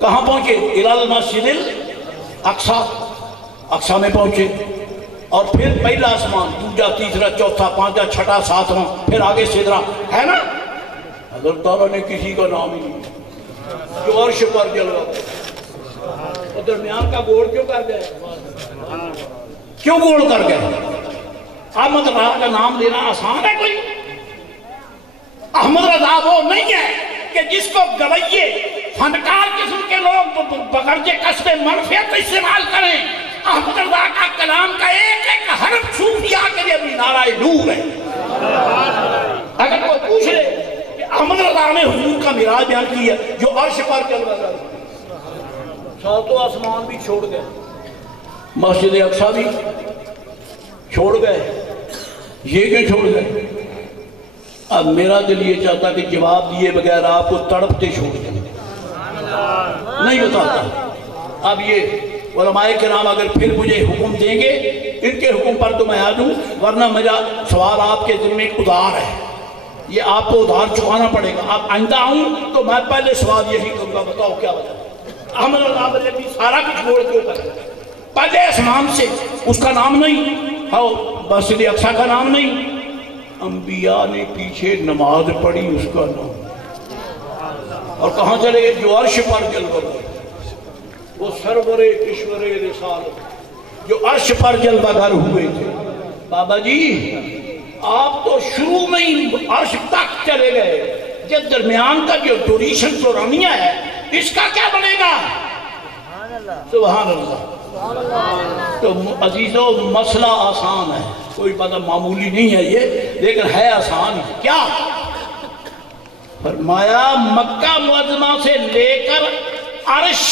کہاں پہنچے؟ الى المسجد الاقصی، اقصی میں پہنچے، اور پھر پہلا آسمان، دوسرا، تیسرا، چوتھا، پانچا، چھٹا، ساتواں، پھر آگے سدرا ہے نا۔ حضرت تعالیٰ نے کسی کا نام ہی نہیں، جو عرش پر جلوہ اور درمیان کا گوڑ کیوں کر گئے؟ کیوں گوڑ کر گئے؟ احمد رضا کا نام لینا آسان ہے کوئی؟ احمد رضا وہ نہیں ہے کہ جس کو گویے فنکار قسم کے لوگ بغرض کسب منفعت استعمال کریں۔ احمد رضا کا کلام کا ایک ایک حرف صوفیاء کے لیے بھی نعرہ نور ہے۔ اگر کوئی پوچھ لے کہ احمد رضا نے حضور کا معراج بیان کی ہے جو عرش پر جلوہ گر، ساتوں آسمان بھی چھوڑ گئے، مسجد اقصی بھی چھوڑ گئے، یہ کیوں چھوڑ گئے؟ اب میرا دل یہ چاہتا کہ جواب دیے بغیر آپ کو تڑپتے چھوڑ جائیں، نہیں بتاتا۔ اب یہ علماء کرام اگر پھر مجھے حکم دیں گے ان کے حکم پر تو میں آ جوں، ورنہ میرا سوال آپ کے ذمہ ادھار ہے، یہ آپ کو ادھار چکانا پڑے گا۔ آپ آئندہ آؤں تو میں پہلے سوال یہی کروں گا، بتاؤ کیا وجہ؟ احمد رضا بریلوی سارا کچھ چھوڑ کیوں کر پہلے آسمان سے اس کا نام نہیں، مسجد اقصی کا نام نہیں، انبیاء نے پیچھے نماز پڑھی اس کا نام، اور کہاں چلے گئے؟ جو عرش پر جلوہ گر، وہ سرور کشور رسالت جو عرش پر جلوہ گر ہوئے تھے۔ بابا جی آپ تو شروع میں ہی عرش تک چلے گئے، جب درمیان کا جو ڈوریشن چورانیہ ہے اس کا کیا بنے گا؟ سبحان اللہ۔ تو عزیزو مسئلہ آسان ہے، کوئی پتہ معمولی نہیں ہے یہ، لیکن ہے آسان۔ کیا فرمایا؟ مکہ معظمہ سے لے کر عرش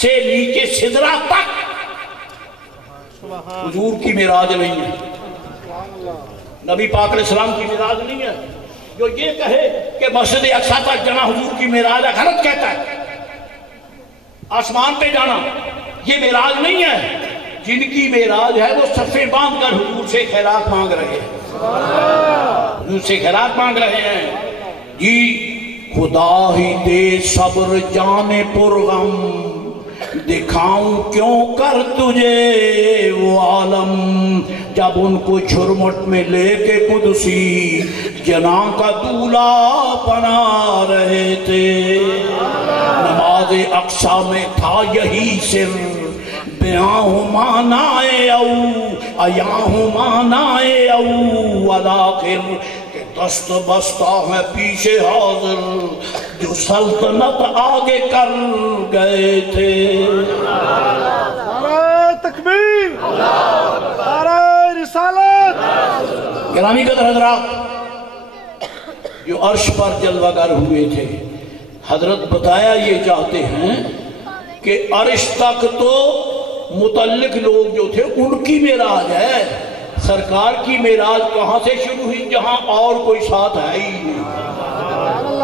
سے نیچے سدرہ تک حضور کی معراج نہیں ہے، نبی پاک علیہ السلام کی معراج نہیں ہے۔ جو یہ کہے کہ مسجد اقصی تک جانا حضور کی معراج ہے، غلط کہتا ہے۔ آسمان پہ جانا یہ معراج نہیں ہے، جن کی معراج ہے وہ صفیں باندھ کر حضور سے خیرات مانگ رہے ہیں، حضور سے خیرات مانگ رہے ہیں۔ جی خدا ہی دے صبر جان پرغم، دکھاؤں کیوں کر تجھے وہ عالم، جب ان کو جھرمٹ میں لے کے قدسی جناں کا دولہ بنا رہے تھے۔ نماز اقصی میں تھا یہی سر، بیاں ہوں معنائے او ایاں ہوں معنائے او ولاخر، کہ دست بستہ ہے پیچھے حاضر جو سلطنت آگے کر گئے تھے۔ نعرہ تکبیر، نعرہ رسالت۔ گرامی قدر حضرات، جو عرش پر جلوہ گر ہوئے تھے، حضرت بتایا یہ چاہتے ہیں کہ عرش تک تو متعلق لوگ جو تھے ان کی معراج ہے، سرکار کی معراج کہاں سے شروع ہوئی؟ جہاں اور کوئی ساتھ ہے ہی نہیں۔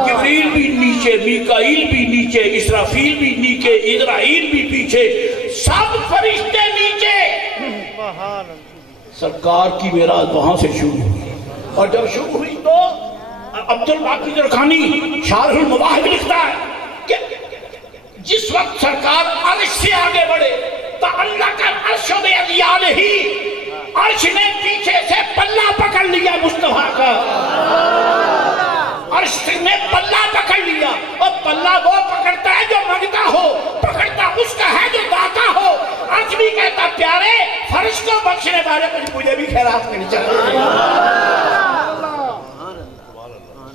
جبریل بھی نیچے، میکائیل بھی نیچے، اسرافیل بھی نیچے، اسرائیل بھی پیچھے، سب فرشتے نیچے۔ سرکار کی معراج وہاں سے شروع ہوئی، اور جب شروع ہوئی تو عبدالباقی درخانی شارح المواہب لکھتا ہے کہ جس وقت سرکار عرش سے آگے بڑھے تعلق العرش بعلیہ، عرش نے پیچھے سے پلہ پکڑ لیا مصطفیٰ کا، عرش نے پلہ پکڑ لیا، اور پلہ وہ پکڑتا ہے جو مانگتا ہو، پکڑتا اس کا ہے جو داتا ہو۔ عرش بھی کہتا پیارے فرش کو بخشنے والے کچھ مجھے بھی خیرات کرنی چاہیے.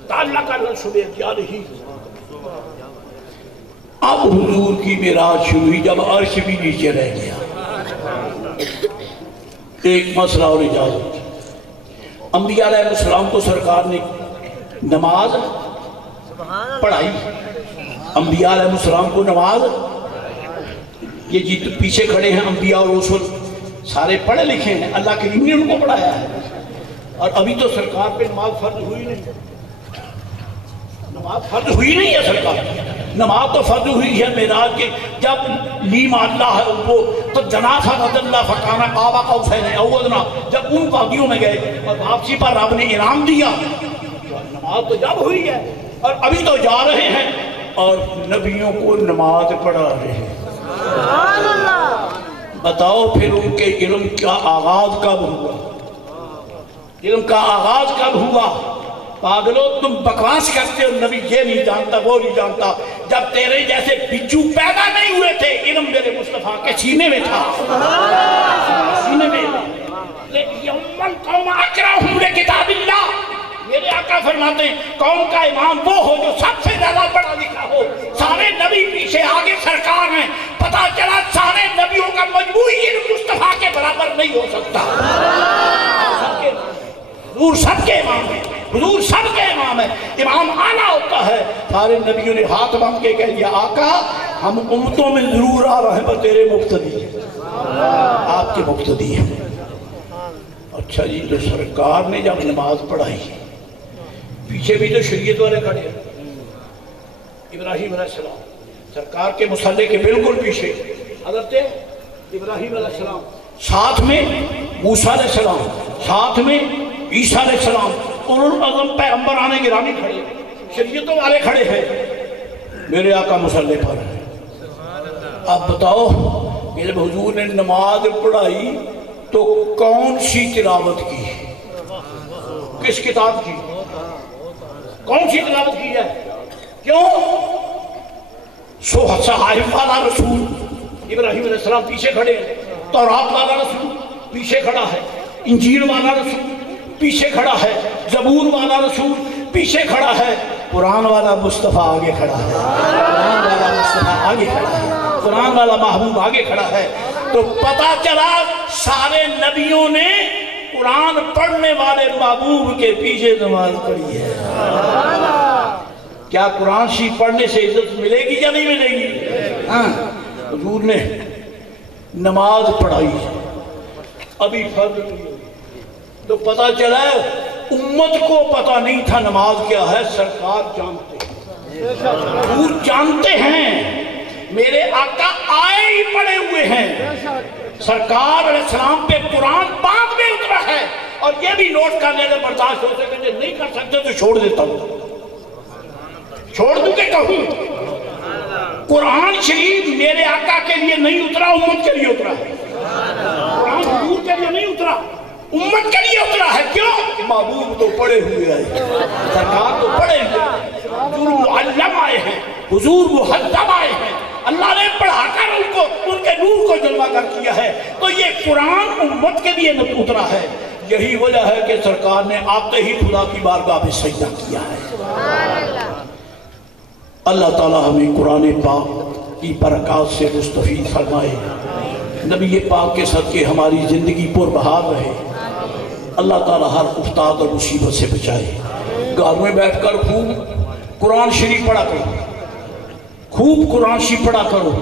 تعلق کا رسول کیا نہیں. اب حضور کی معراج شروع ہوئی جب عرش بھی نیچے رہ گیا. ایک مسئلہ اور اجازت. انبیاء علیہ السلام کو سرکار نے نماز پڑھائی. انبیاء علیہ السلام کو نماز, یہ جی تو پیچھے کھڑے ہیں انبیاء اور رسول سارے پڑھے لکھے ہیں, اللہ کریم نے ان کو پڑھایا ہے. اور ابھی تو سرکار پہ نماز فرض ہوئی نہیں. نماز فرض ہوئی نہیں ہے سرکار. نماز تو فرض ہوئی ہے معراج کے جب لیم اللہ ہے ان کو تو جناح اللہ فکانہ کعبہ قوسین او ادنیٰ, جب ان وادیوں میں گئے اور واپسی پر رب نے انعام دیا. نماز تو جب ہوئی ہے اور ابھی تو جا رہے ہیں اور نبیوں کو نماز پڑھا رہے ہیں. بتاؤ پھر ان کے علم کا آغاز کب ہوا؟ علم کا آغاز کب ہوا؟ پاگلو تم بکواس کرتے ہو, نبی یہ نہیں جانتا وہ نہیں جانتا. جب تیرے جیسے بچو پیدا نہیں ہوئے تھے علم میرے مصطفیٰ کے سینے میں تھا. سینے میں یومن قوم اکرہم لکتاب اللہ. میرے آقا فرماتے ہیں قوم کا امام وہ ہو جو سب سے زیادہ پڑھا لکھا ہو. سارے نبی پیچھے آگے سرکار ہیں. پتا چلا سارے نبیوں کا مجموعی علم مصطفیٰ کے برابر نہیں ہو سکتا. حضور سب کے امام ہیں, حضور سب کے امام ہیں. امام آنا ہوتا ہے. سارے نبیوں نے ہاتھ باندھ کے کہہ دیا آقا ہم امتوں میں ضرور آ رہے ہیں پر تیرے مقتدی ہیں, آپ کے مقتدی ہیں. اچھا جی, تو سرکار نے جب نماز پڑھائی پیچھے بھی تو شریعت والے کھڑے ہیں. ابراہیم علیہ السلام سرکار کے مصلی کے بالکل پیچھے حضرت ابراہیم علیہ السلام, ساتھ میں موسیٰ علیہ السلام, ساتھ میں عیسیٰ علیہ السلام, اولوالعزم پیغمبران گرامی کھڑے, شریعتوں والے کھڑے ہیں. میرے آقا مصلی پر ہیں. اب بتاؤ کہ جب حضور نے نماز پڑھائی تو کون سی تلاوت کی, کس کتاب کی, کون سی تلاوت کی ہے؟ کیوں؟ صحائف والا رسول ابراہیم علیہ السلام پیچھے کھڑے ہیں, تورات والا رسول پیچھے کھڑا ہے, انجیل والا رسول پیچھے کھڑا ہے, زبور والا رسول پیچھے کھڑا ہے, قرآن والا مصطفیٰ آگے کھڑا ہے, قرآن والا مصطفیٰ آگے کھڑا ہے, قرآن والا محبوب آگے کھڑا ہے. تو پتا چلا سارے نبیوں نے قرآن پڑھنے والے محبوب کے پیچھے نماز پڑھی ہے. کیا قرآن شریف پڑھنے سے عزت ملے گی یا نہیں ملے گی؟ ہاں, حضور نے نماز پڑھائی ابھی فرض نہیں ہوئی تو پتا چلا امت کو پتا نہیں تھا نماز کیا ہے. سرکار جانتے ہیں, حضور جانتے ہیں. میرے آقا آئے ہی پڑے ہوئے ہیں. سرکار علیہ السلام پہ قرآن بعد میں اترا ہے. اور یہ بھی نوٹ کرنے اگر برداشت ہو سکتے نہیں کر سکتے تو چھوڑ دیتا ہوں, چھوڑ دوں کہ کہوں قرآن شریف میرے آقا کے لیے نہیں اترا, امت کے لیے اترا ہے. قرآن حضور کے لیے نہیں اترا, امت کے لیے اترا ہے. کیوں؟ محبوب تو پڑے ہوئے ہیں, سرکار تو پڑے ہوئے ہیں, حضور معلم آئے ہیں, حضور محدب آئے ہیں. اللہ نے پڑھا کر ان کے نور کو جلوہ گر کیا ہے. تو یہ قرآن امت کے لیے اترا ہے. یہی وجہ ہے کہ سرکار نے آتے ہی خدا کی بارگاہ میں سجدہ کیا ہے. اللہ تعالیٰ ہمیں قرآن پاک کی برکات سے مستفید فرمائے. نبی پاک کے صدقے ہماری زندگی پر بہار رہے. اللہ تعالیٰ ہر افتاد اور مصیبت سے بچائے. گھر میں بیٹھ کر خوب قرآن شریف پڑھا کرو, خوب قرآن شریف پڑھا کرو.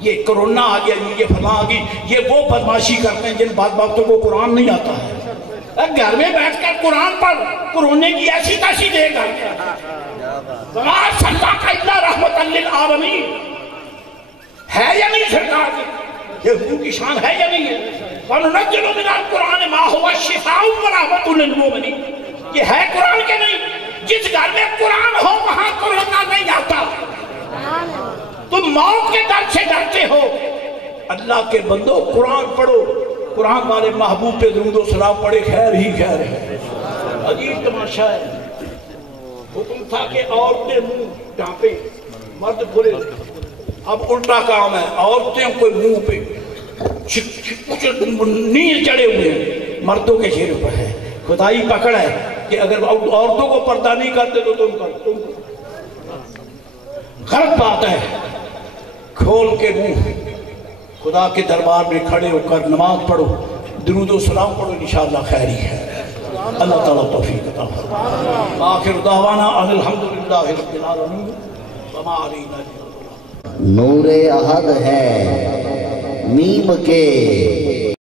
یہ کرونا آ گیا, یہ فلاں آ گئی, یہ وہ بدماشی کرتے ہیں جن باتوں کو قرآن نہیں آتا ہے. گھر میں بیٹھ کر قرآن پڑھ, کرونے کی ایسی تیسی دے گا. رحمت للعالمین ہے یا نہیں سرکار کی, یہ حضور کی شان ہے یا نہیں ہے؟ وَنُنَزِّلُ مِنَ الْقُرْآنِ مَا هُوَ شِفَاءٌ وَرَحْمَةٌ لِلْمُؤْمِنِينَ. یہ ہے قرآن کے نہیں. جس گھر میں قرآن ہو وہاں کرونا نہیں آتا. تم موت کے ڈر سے ڈرتے ہو. اللہ کے بندو قرآن پڑھو, قرآن والے محبوب پہ درود و سلام پڑھے, خیر ہی خیر ہے. عجیب تماشا ہے. حکم تھا کہ عورتیں منہ ڈھانپے, مرد کھلے. اب الٹا کام ہے, عورتیں کوئی منہ پہ نیل چڑھے ہوئے ہیں، مردوں کے چہرے پر ہے۔ خدائی پکڑ ہے کہ اگر عورتوں کو پردہ نہیں کرتے تو تم کرو۔ غلط بات ہے۔ کھول کے منہ خدا کے دربار میں کھڑے ہو کر نماز پڑھو، درود و سلام پڑھو، انشاءاللہ خیری ہے۔ اللہ تعالیٰ توفیق عطا فرمائے۔ آخر دعوانا الحمدللہ رب العالمین وما علینا الا البلاغ۔ نور احد ہے میم کے